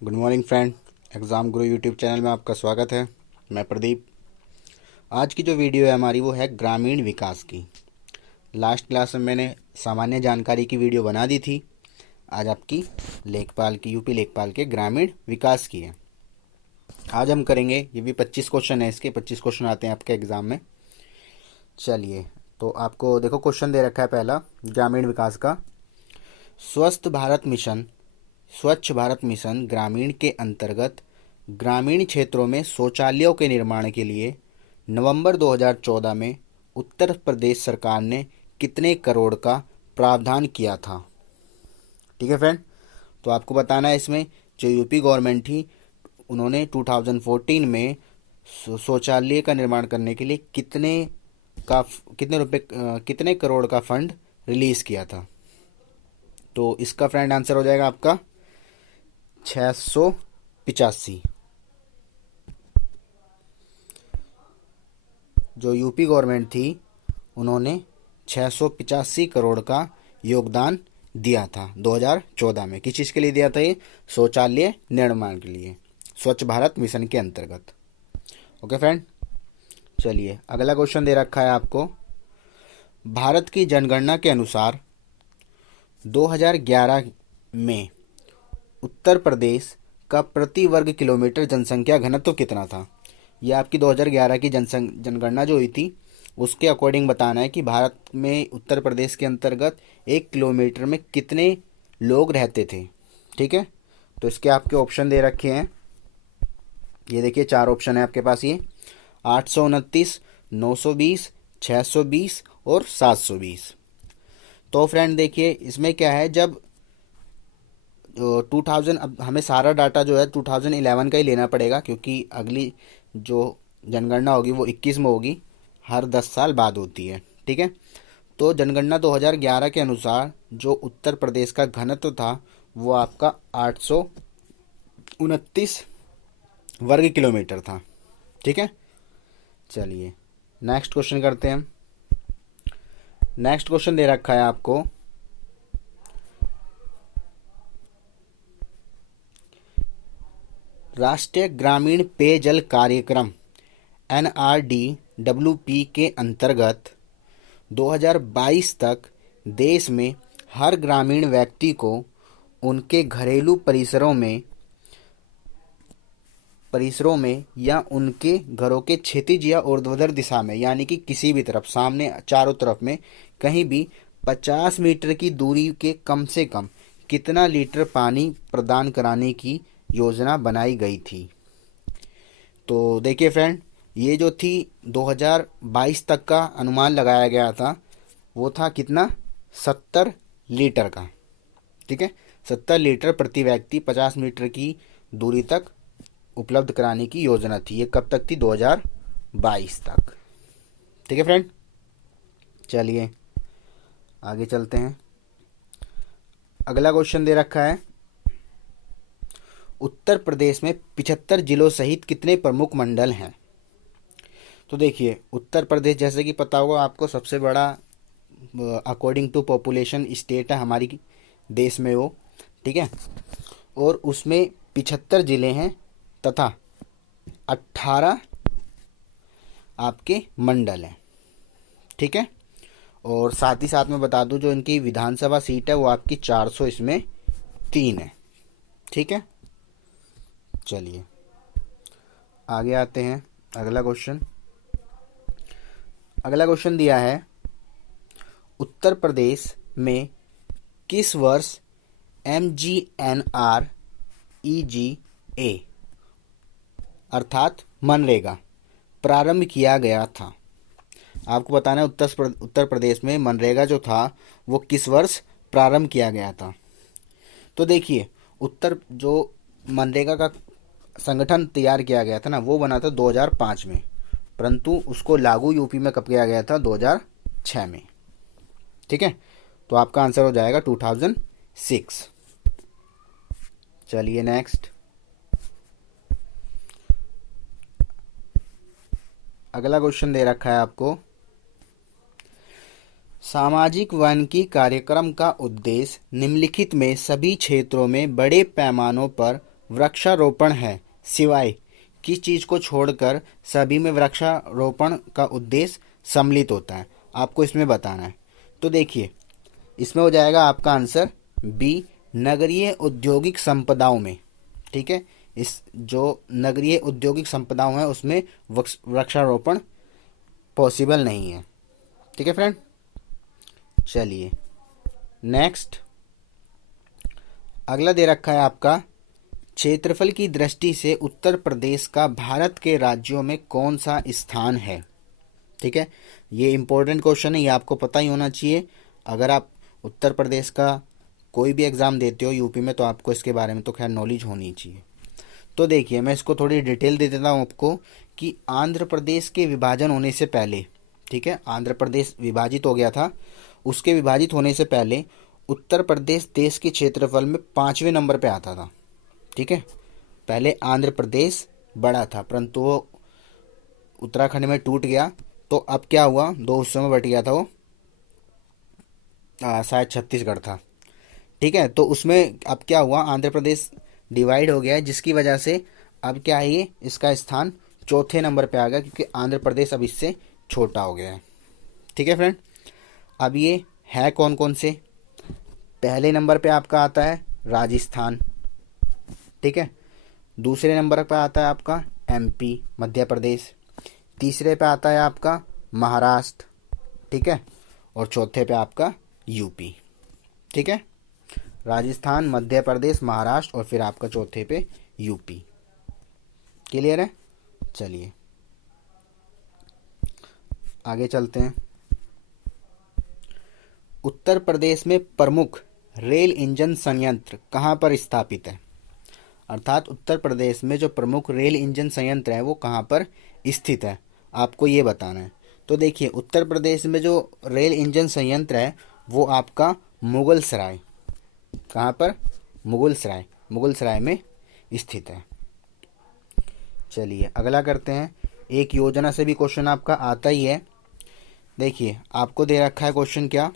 Good morning friend. Exam गुरु YouTube channel में आपका स्वागत है। मैं प्रदीप। आज की जो वीडियो है हमारी वो है ग्रामीण विकास की। लास्ट क्लास में मैंने सामान्य जानकारी की वीडियो बना दी थी। आज आपकी लेखपाल की, यूपी लेखपाल के ग्रामीण विकास की है। आज हम करेंगे, ये भी 25 क्वेश्चन है, इसके 25 क्वेश्चन आते हैं आपके एग्ज़ाम में। चलिए, तो आपको देखो क्वेश्चन दे रखा है पहला ग्रामीण विकास का। स्वस्थ भारत मिशन स्वच्छ भारत मिशन ग्रामीण के अंतर्गत ग्रामीण क्षेत्रों में शौचालयों के निर्माण के लिए नवंबर 2014 में उत्तर प्रदेश सरकार ने कितने करोड़ का प्रावधान किया था? ठीक है फ्रेंड, तो आपको बताना है इसमें जो यूपी गवर्नमेंट थी उन्होंने 2014 में शौचालय का निर्माण करने के लिए कितने करोड़ का फंड रिलीज किया था। तो इसका फ्रेंड आंसर हो जाएगा आपका 685। जो यूपी गवर्नमेंट थी उन्होंने 685 करोड़ का योगदान दिया था 2014 में। किस चीज़ के लिए दिया था? ये शौचालय निर्माण के लिए, स्वच्छ भारत मिशन के अंतर्गत। ओके फ्रेंड, चलिए अगला क्वेश्चन दे रखा है आपको। भारत की जनगणना के अनुसार 2011 में उत्तर प्रदेश का प्रति वर्ग किलोमीटर जनसंख्या घनत्व कितना था? यह आपकी 2011 की जनगणना जो हुई थी उसके अकॉर्डिंग बताना है कि भारत में उत्तर प्रदेश के अंतर्गत 1 किलोमीटर में कितने लोग रहते थे। ठीक है, तो इसके आपके ऑप्शन दे रखे हैं। ये देखिए 4 ऑप्शन है आपके पास। ये 829, 920, 620 और 720। तो फ्रेंड देखिए इसमें क्या है, जब 2000, अब हमें सारा डाटा जो है 2011 का ही लेना पड़ेगा क्योंकि अगली जो जनगणना होगी वो 21 में होगी, हर 10 साल बाद होती है। ठीक है, तो जनगणना 2011 के अनुसार जो उत्तर प्रदेश का घनत्व था वो आपका 829 वर्ग किलोमीटर था। ठीक है, चलिए नेक्स्ट क्वेश्चन करते हैं। नेक्स्ट क्वेश्चन दे रखा है आपको, राष्ट्रीय ग्रामीण पेयजल कार्यक्रम NRDWP के अंतर्गत 2022 तक देश में हर ग्रामीण व्यक्ति को उनके घरेलू परिसरों में या उनके घरों के क्षैतिज या ऊर्ध्वाधर दिशा में, यानी कि किसी भी तरफ, सामने चारों तरफ में कहीं भी 50 मीटर की दूरी के कम से कम कितना लीटर पानी प्रदान कराने की योजना बनाई गई थी? तो देखिए फ्रेंड, ये जो थी 2022 तक का अनुमान लगाया गया था वो था कितना? 70 लीटर का। ठीक है, 70 लीटर प्रति व्यक्ति 50 मीटर की दूरी तक उपलब्ध कराने की योजना थी। ये कब तक थी? 2022 तक। ठीक है फ्रेंड, चलिए आगे चलते हैं। अगला क्वेश्चन दे रखा है, उत्तर प्रदेश में 75 जिलों सहित कितने प्रमुख मंडल हैं? तो देखिए उत्तर प्रदेश जैसे कि पता होगा आपको सबसे बड़ा अकॉर्डिंग टू पॉपुलेशन स्टेट है हमारी देश में वो। ठीक है, और उसमें 75 जिले हैं तथा 18 आपके मंडल हैं। ठीक है, और साथ ही साथ में बता दूं जो इनकी विधानसभा सीट है वो आपकी 400 इसमें 3 है। ठीक है, चलिए आगे आते हैं। अगला क्वेश्चन दिया है, उत्तर प्रदेश में किस वर्ष MGNREGA अर्थात मनरेगा प्रारंभ किया गया था? आपको बताना है उत्तर प्रदेश में मनरेगा जो था वो किस वर्ष प्रारंभ किया गया था। तो देखिए जो मनरेगा का संगठन तैयार किया गया था ना वो बना था 2005 में, परंतु उसको लागू यूपी में कब किया गया था? 2006 में। ठीक है, तो आपका आंसर हो जाएगा 2006। चलिए नेक्स्ट, अगला क्वेश्चन दे रखा है आपको, सामाजिक वानिकी कार्यक्रम का उद्देश्य निम्नलिखित में सभी क्षेत्रों में बड़े पैमानों पर वृक्षारोपण है, सिवाय किस चीज को छोड़कर सभी में वृक्षारोपण का उद्देश्य सम्मिलित होता है, आपको इसमें बताना है। तो देखिए, इसमें हो जाएगा आपका आंसर बी, नगरीय औद्योगिक संपदाओं में। ठीक है, इस जो नगरीय औद्योगिक संपदाओं है उसमें वृक्षारोपण पॉसिबल नहीं है। ठीक है फ्रेंड, चलिए नेक्स्ट अगला दे रखा है आपका, क्षेत्रफल की दृष्टि से उत्तर प्रदेश का भारत के राज्यों में कौन सा स्थान है। ठीक है, ये इंपॉर्टेंट क्वेश्चन है, ये आपको पता ही होना चाहिए। अगर आप उत्तर प्रदेश का कोई भी एग्ज़ाम देते हो यूपी में, तो आपको इसके बारे में तो खैर नॉलेज होनी चाहिए। तो देखिए, मैं इसको थोड़ी डिटेल दे देता हूँ आपको कि आंध्र प्रदेश के विभाजन होने से पहले, ठीक है, आंध्र प्रदेश विभाजित हो गया था, उसके विभाजित होने से पहले उत्तर प्रदेश देश के क्षेत्रफल में 5वें नंबर पे आता था। ठीक है, पहले आंध्र प्रदेश बड़ा था, परंतु वो उत्तराखंड में टूट गया, तो अब क्या हुआ, 2 हिस्सों में बट गया था वो, शायद छत्तीसगढ़ था। ठीक है, तो उसमें अब क्या हुआ, आंध्र प्रदेश डिवाइड हो गया है, जिसकी वजह से अब क्या है, ये इसका स्थान 4थे नंबर पे आ गया, क्योंकि आंध्र प्रदेश अब इससे छोटा हो गया है। ठीक है फ्रेंड, अब ये है कौन कौन से, पहले नंबर पे आपका आता है राजस्थान। ठीक है, दूसरे नंबर पे आता है आपका एमपी मध्य प्रदेश, तीसरे पे आता है आपका महाराष्ट्र। ठीक है, और चौथे पे आपका यूपी। ठीक है, राजस्थान, मध्य प्रदेश, महाराष्ट्र और फिर आपका चौथे पे यूपी। क्लियर है, चलिए आगे चलते हैं। उत्तर प्रदेश में प्रमुख रेल इंजन संयंत्र कहाँ पर स्थापित है, अर्थात उत्तर प्रदेश में जो प्रमुख रेल इंजन संयंत्र है वो कहाँ पर स्थित है, आपको ये बताना है। तो देखिए, उत्तर प्रदेश में जो रेल इंजन संयंत्र है वो आपका मुगलसराय, कहाँ पर, मुगलसराय में स्थित है। चलिए अगला करते हैं, एक योजना से भी क्वेश्चन आपका आता ही है। देखिए, आपको दे रखा है क्वेश्चन क्या,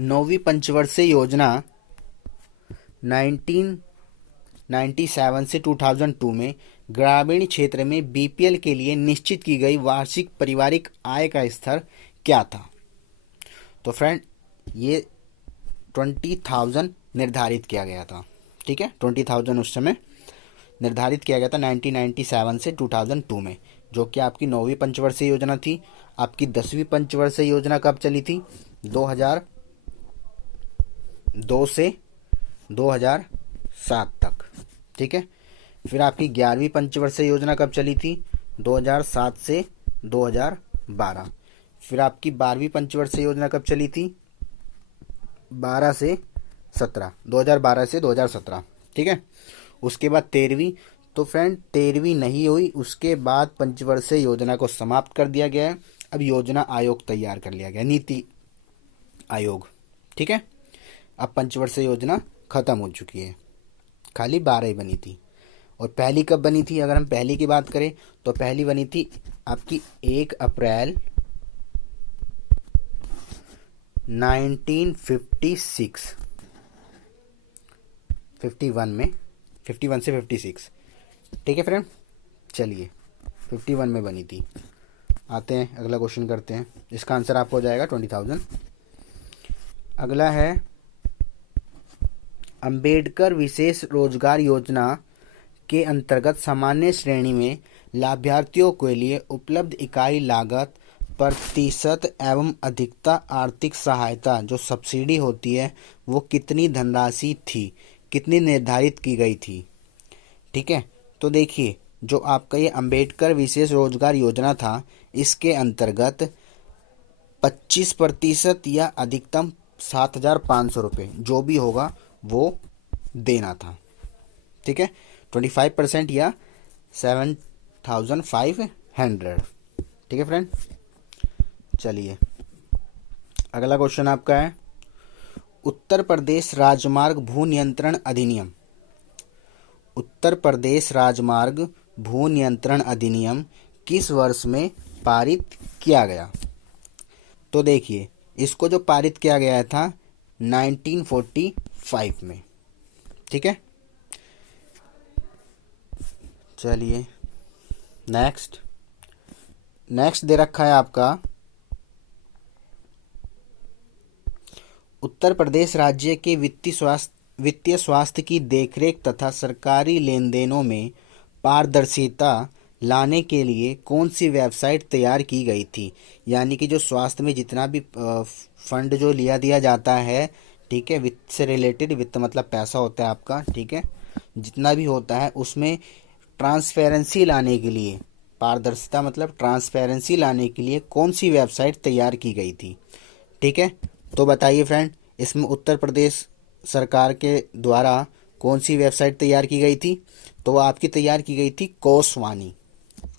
9वीं पंचवर्षीय योजना 1997 से 2002 में ग्रामीण क्षेत्र में बीपीएल के लिए निश्चित की गई वार्षिक पारिवारिक आय का स्तर क्या था। तो फ्रेंड, ये 20,000 निर्धारित किया गया था। ठीक है, 20,000 उस समय निर्धारित किया गया था 1997 से 2002 में, जो कि आपकी 9वीं पंचवर्षीय योजना थी। आपकी 10वीं पंचवर्षीय योजना कब चली थी, 2002 से 2007 तक। ठीक है, फिर आपकी 11वीं पंचवर्षीय योजना कब चली थी, 2007 से 2012। फिर आपकी 12वीं पंचवर्षीय योजना कब चली थी, 2012 से 2017। ठीक है, उसके बाद 13वीं, तो फ्रेंड 13वीं नहीं हुई, उसके बाद पंचवर्षीय योजना को समाप्त कर दिया गया है। अब योजना आयोग तैयार कर लिया गया, नीति आयोग। ठीक है, अब पंचवर्षीय योजना खत्म हो चुकी है, खाली 12 ही बनी थी। और पहली कब बनी थी, अगर हम पहली की बात करें तो पहली बनी थी आपकी 1 अप्रैल 1956, 51 में, 51 से 56। ठीक है फ्रेंड, चलिए 51 में बनी थी। आते हैं अगला क्वेश्चन करते हैं, इसका आंसर आपको हो जाएगा 20,000। अगला है, अंबेडकर विशेष रोजगार योजना के अंतर्गत सामान्य श्रेणी में लाभार्थियों के लिए उपलब्ध इकाई लागत, प्रतिशत एवं अधिकता आर्थिक सहायता जो सब्सिडी होती है वो कितनी धनराशि थी, कितनी निर्धारित की गई थी। ठीक है, तो देखिए, जो आपका ये अंबेडकर विशेष रोजगार योजना था, इसके अंतर्गत 25% या अधिकतम 7,500 रुपये जो भी होगा वो देना था। ठीक है, 25% या 7,500। ठीक है फ्रेंड, चलिए अगला क्वेश्चन आपका है, उत्तर प्रदेश राजमार्ग भू नियंत्रण अधिनियम, उत्तर प्रदेश राजमार्ग भू नियंत्रण अधिनियम किस वर्ष में पारित किया गया। तो देखिए, इसको जो पारित किया गया था 1945 में। ठीक है, चलिए नेक्स्ट दे रखा है आपका उत्तर प्रदेश राज्य के वित्तीय स्वास्थ्य की देखरेख तथा सरकारी लेन देनों में पारदर्शिता लाने के लिए कौन सी वेबसाइट तैयार की गई थी। यानी कि जो स्वास्थ्य में जितना भी फंड जो लिया दिया जाता है, ठीक है, वित्त से रिलेटेड, वित्त मतलब पैसा होता है आपका, ठीक है, जितना भी होता है उसमें ट्रांसपेरेंसी लाने के लिए, पारदर्शिता मतलब ट्रांसपेरेंसी लाने के लिए कौन सी वेबसाइट तैयार की गई थी। ठीक है, तो बताइए फ्रेंड, इसमें उत्तर प्रदेश सरकार के द्वारा कौन सी वेबसाइट तैयार की गई थी। तो वो आपकी तैयार की गई थी कोसवानी।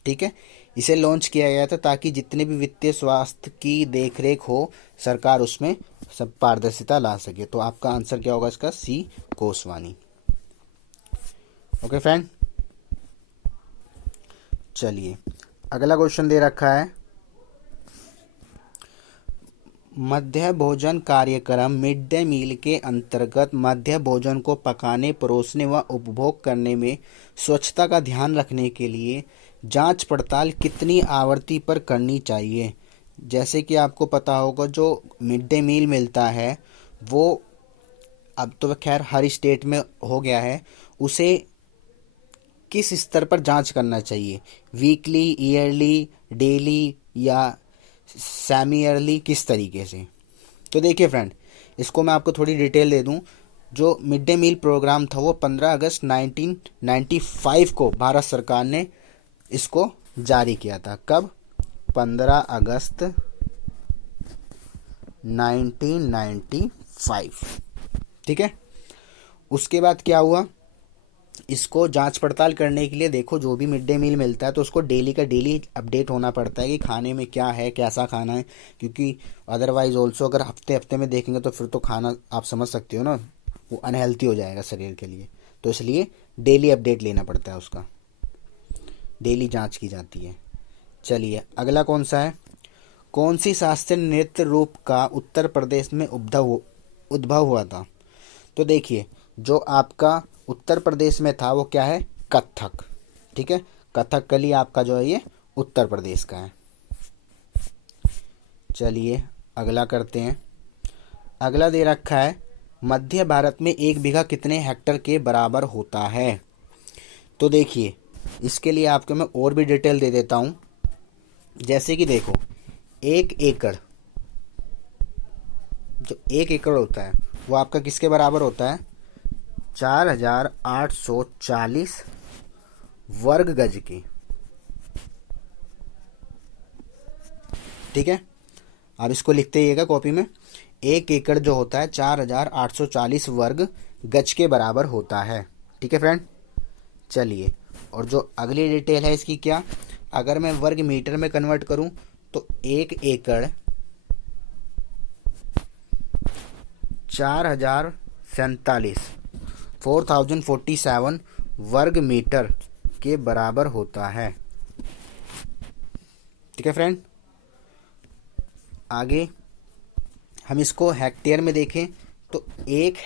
ठीक है, इसे लॉन्च किया गया था ताकि जितने भी वित्तीय स्वास्थ्य की देखरेख हो, सरकार उसमें सब पारदर्शिता ला सके। तो आपका आंसर क्या होगा इसका, सी, कोसवानी। ओके फ्रेंड, चलिए अगला क्वेश्चन दे रखा है, मध्य भोजन कार्यक्रम मिड डे मील के अंतर्गत मध्य भोजन को पकाने, परोसने व उपभोग करने में स्वच्छता का ध्यान रखने के लिए जांच पड़ताल कितनी आवृत्ति पर करनी चाहिए। जैसे कि आपको पता होगा जो मिड डे मील मिलता है वो अब तो खैर हर स्टेट में हो गया है, उसे किस स्तर पर जांच करना चाहिए, वीकली, ईयरली, डेली या सेमी ईयरली, किस तरीके से। तो देखिए फ्रेंड, इसको मैं आपको थोड़ी डिटेल दे दूं। जो मिड डे मील प्रोग्राम था वो 15 अगस्त 1995 को भारत सरकार ने इसको जारी किया था। कब? 15 अगस्त 1995। ठीक है, उसके बाद क्या हुआ, इसको जांच पड़ताल करने के लिए देखो जो भी मिड डे मील मिलता है तो उसको डेली का डेली अपडेट होना पड़ता है कि खाने में क्या है, कैसा खाना है, क्योंकि अदरवाइज ऑल्सो अगर हफ्ते हफ्ते में देखेंगे तो फिर तो खाना आप समझ सकते हो ना, वो अनहेल्थी हो जाएगा शरीर के लिए। तो इसलिए डेली अपडेट लेना पड़ता है, उसका डेली जांच की जाती है। चलिए अगला कौन सा है, कौन सी शास्त्रीय नृत्य रूप का उत्तर प्रदेश में उद्भव हुआ था। तो देखिए जो आपका उत्तर प्रदेश में था वो क्या है, कथक। ठीक है, कथकली आपका जो है ये उत्तर प्रदेश का है। चलिए अगला करते हैं, अगला दे रखा है, मध्य भारत में 1 बीघा कितने हेक्टेयर के बराबर होता है। तो देखिए इसके लिए आपको मैं और भी डिटेल दे देता हूँ। जैसे कि देखो 1 एकड़, जो 1 एकड़ होता है वो आपका किसके बराबर होता है, 4840 वर्ग गज की। ठीक है, अब इसको लिखते रहिएगा कॉपी में, 1 एकड़ जो होता है 4840 वर्ग गज के बराबर होता है। ठीक है फ्रेंड, चलिए और जो अगली डिटेल है इसकी क्या, अगर मैं वर्ग मीटर में कन्वर्ट करूं तो 1 एकड़ 4047 वर्ग मीटर के बराबर होता है। ठीक है फ्रेंड, आगे हम इसको हेक्टेयर में देखें तो 1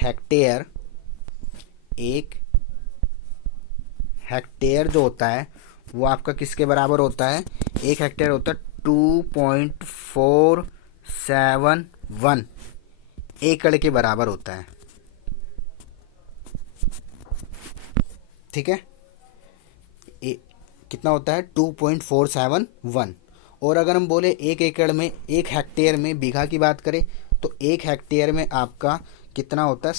हेक्टेयर जो होता है वो आपका किसके बराबर होता है, 1 हेक्टेयर होता है 2.471 एकड़ के बराबर होता है। ठीक है, कितना होता है, 2.471। और अगर हम बोले 1 एकड़ में, 1 हेक्टेयर में बीघा की बात करें तो 1 हेक्टेयर में आपका कितना होता है,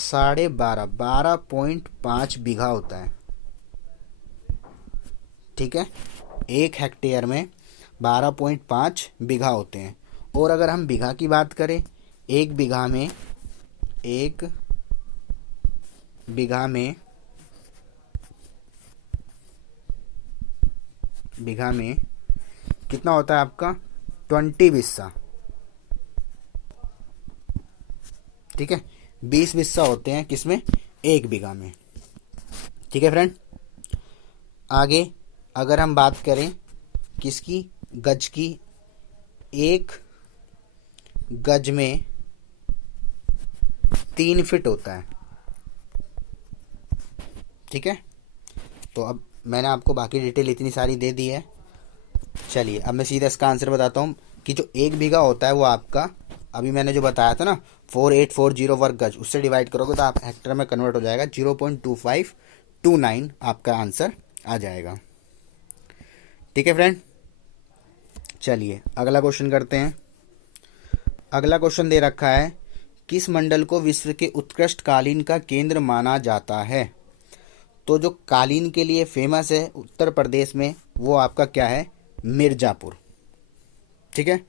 12.5 बीघा होता है। ठीक है, 1 हेक्टेयर में 12.5 बीघा होते हैं। और अगर हम बीघा की बात करें, 1 बीघा में कितना होता है आपका, 20 बिस्सा। ठीक है, 20 बिस्सा होते हैं किसमें, 1 बीघा में। ठीक है फ्रेंड, आगे अगर हम बात करें किसकी, गज की, 1 गज में 3 फीट होता है। ठीक है, तो अब मैंने आपको बाकी डिटेल इतनी सारी दे दी है। चलिए अब मैं सीधा इसका आंसर बताता हूँ कि जो 1 बीघा होता है वो आपका, अभी मैंने जो बताया था ना 4840 वर्ग गज, उससे डिवाइड करोगे तो आप हेक्टर में कन्वर्ट हो जाएगा, 0.2529 आपका आंसर आ जाएगा। ठीक है फ्रेंड, चलिए अगला क्वेश्चन करते हैं। अगला क्वेश्चन दे रखा है, किस मंडल को विश्व के उत्कृष्ट कालीन का केंद्र माना जाता है? तो जो कालीन के लिए फेमस है उत्तर प्रदेश में वो आपका क्या है? मिर्ज़ापुर। ठीक है,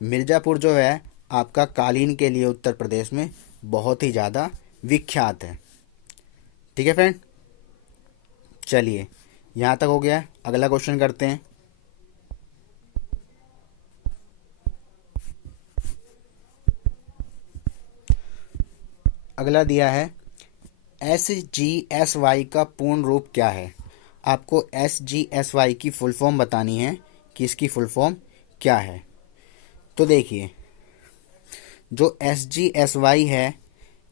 मिर्ज़ापुर जो है आपका कालीन के लिए उत्तर प्रदेश में बहुत ही ज़्यादा विख्यात है। ठीक है फ्रेंड, चलिए यहाँ तक हो गया। अगला क्वेश्चन करते हैं। अगला दिया है, SGSY का पूर्ण रूप क्या है? आपको SGSY की फुल फॉर्म बतानी है कि इसकी फुल फॉर्म क्या है। तो देखिए, जो SGSY है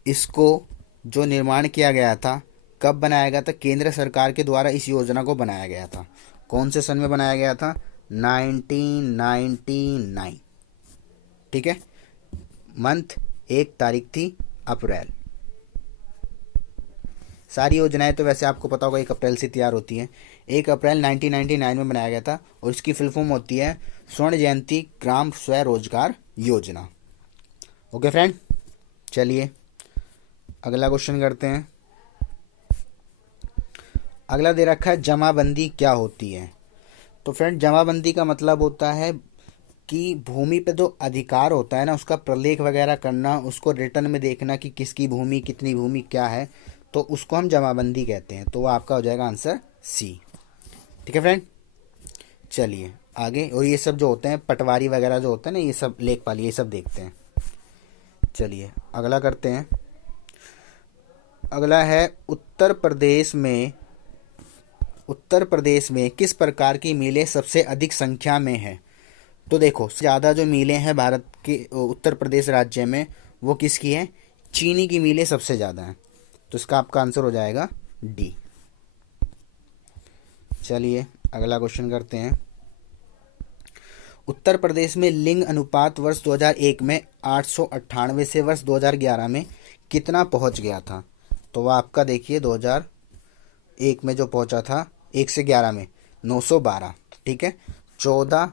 इसको जो निर्माण किया गया था, कब बनाया गया था? केंद्र सरकार के द्वारा इस योजना को बनाया गया था। कौन से सन में बनाया गया था? 1999। ठीक है, मंथ 1 तारीख थी अप्रैल। सारी योजनाएं तो वैसे आपको पता होगा 1 अप्रैल से तैयार होती हैं। 1 अप्रैल 1999 में बनाया गया था और इसकी फुल फॉर्म होती है स्वर्ण जयंती ग्राम स्वरोजगार योजना। ओके फ्रेंड, चलिए अगला क्वेश्चन करते हैं। अगला दे रखा है, जमाबंदी क्या होती है? तो फ्रेंड, जमाबंदी का मतलब होता है कि भूमि पे जो अधिकार होता है ना उसका प्रलेख वगैरह करना, उसको रिटर्न में देखना कि किसकी भूमि, कितनी भूमि क्या है, तो उसको हम जमाबंदी कहते हैं। तो वो आपका हो जाएगा आंसर सी। ठीक है फ्रेंड, चलिए आगे। और ये सब जो होते हैं पटवारी वगैरह जो होते हैं ना, ये सब लेखपाल, ये सब देखते हैं। चलिए अगला करते हैं। अगला है, उत्तर प्रदेश में किस प्रकार की मिलें सबसे अधिक संख्या में है? तो देखो, ज़्यादा जो मिलें हैं भारत के उत्तर प्रदेश राज्य में वो किसकी है? चीनी की मिलें सबसे ज़्यादा हैं। तो इसका आपका आंसर हो जाएगा डी। चलिए अगला क्वेश्चन करते हैं। उत्तर प्रदेश में लिंग अनुपात वर्ष 2001 में 898 से वर्ष 2011 में कितना पहुंच गया था? तो वह आपका देखिए 2001 में जो पहुंचा था 1 से 11 में 912। ठीक है, 14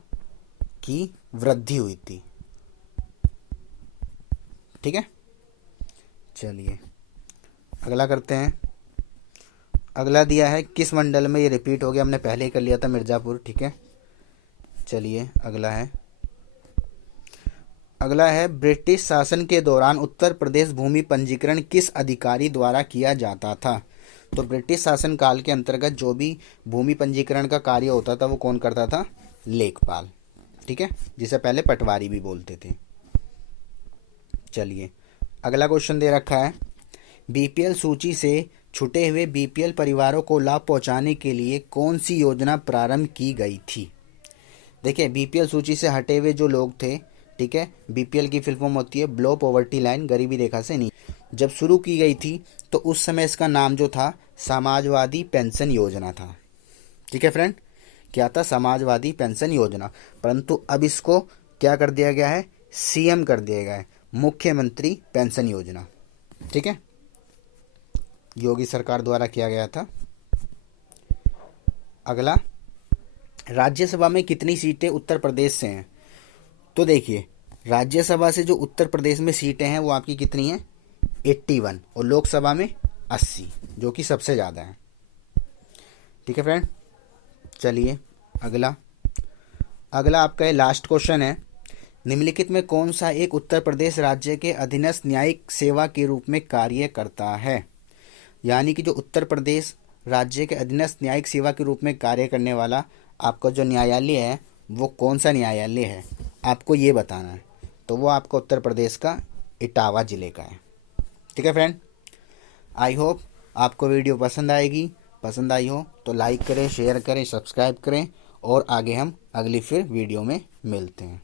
की वृद्धि हुई थी। ठीक है, चलिए अगला करते हैं। अगला दिया है, किस मंडल में? ये रिपीट हो गया, हमने पहले ही कर लिया था, मिर्ज़ापुर। ठीक है, चलिए अगला है ब्रिटिश शासन के दौरान उत्तर प्रदेश भूमि पंजीकरण किस अधिकारी द्वारा किया जाता था? तो ब्रिटिश शासन काल के अंतर्गत जो भी भूमि पंजीकरण का कार्य होता था वो कौन करता था? लेखपाल। ठीक है, जिसे पहले पटवारी भी बोलते थे। चलिए अगला क्वेश्चन दे रखा है, बीपीएल सूची से छूटे हुए बीपीएल परिवारों को लाभ पहुंचाने के लिए कौन सी योजना प्रारंभ की गई थी? देखिए, बीपीएल सूची से हटे हुए जो लोग थे, ठीक है, बीपीएल की फुल फॉर्म होती है बिलो पॉवर्टी लाइन, गरीबी रेखा से नीचे। जब शुरू की गई थी तो उस समय इसका नाम जो था समाजवादी पेंशन योजना था। ठीक है फ्रेंड, क्या था? समाजवादी पेंशन योजना। परंतु अब इसको क्या कर दिया गया है? सीएम कर दिया गया है, मुख्यमंत्री पेंशन योजना। ठीक है, योगी सरकार द्वारा किया गया था। अगला, राज्यसभा में कितनी सीटें उत्तर प्रदेश से हैं? तो देखिए, राज्यसभा से जो उत्तर प्रदेश में सीटें हैं वो आपकी कितनी हैं? 81, और लोकसभा में 80, जो कि सबसे ज़्यादा है। ठीक है फ्रेंड, चलिए अगला आपका लास्ट क्वेश्चन है, निम्नलिखित में कौन सा एक उत्तर प्रदेश राज्य के अधीनस्थ न्यायिक सेवा के रूप में कार्य करता है? यानी कि जो उत्तर प्रदेश राज्य के अधीनस्थ न्यायिक सेवा के रूप में कार्य करने वाला आपका जो न्यायालय है वो कौन सा न्यायालय है, आपको ये बताना है। तो वो आपका उत्तर प्रदेश का इटावा ज़िले का है। ठीक है फ्रेंड, आई होप आपको वीडियो पसंद आई हो तो लाइक करें, शेयर करें, सब्सक्राइब करें, और आगे हम अगली फिर वीडियो में मिलते हैं।